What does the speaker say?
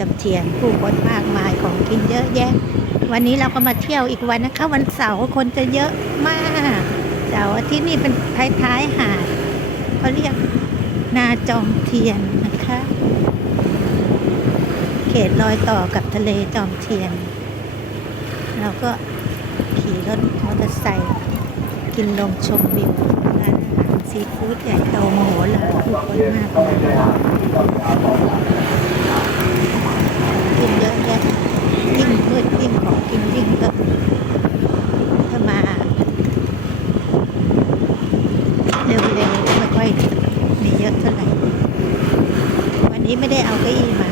จำเทียนผู้คนมากมายของกินเยอะแยะวันนี้เราก็มาเที่ยวอีกวันนะคะวันเสาร์คนจะเยอะมากเสาร์อาทิตย์นี่เป็นท้ายๆหาดเขาเรียกนาจอมเทียนนะคะเขตรอยต่อกับทะเลจอมเทียนเราก็ขี่รถมอเตอร์ไซค์กินลมชมวิวร้านอาหารซีฟู้ดใหญ่โตมโหฬารผู้คนมากมายกินเยอะแยะยิ่งมืดยิ่งของกินยิ่งเยอะถ้ามาเร็วๆไม่ค่อยมีเยอะเท่าไหร่วันนี้ไม่ได้เอาเก้าอี้มา